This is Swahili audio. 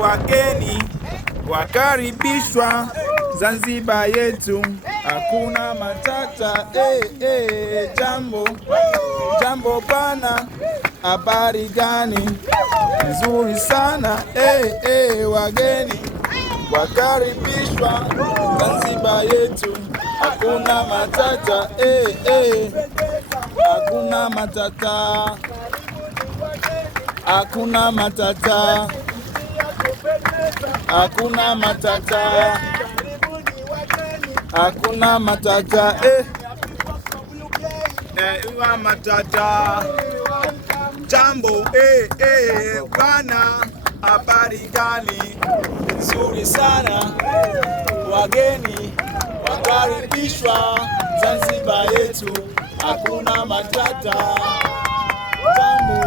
Wageni wakaribishwa Zanzibar yetu, hakuna matata. Jambo bana, habari gani? Nzuri sana. Wageni wakaribishwa Zanzibar yetu, hakuna matata. Hakuna matata. Hakuna matata. Hakuna matata. Hakuna matata. Iwa matata. Jambo bana, habari gani? Nzuri sana. Wageni wakaribishwa Zanzibar yetu, hakuna matata. Jambo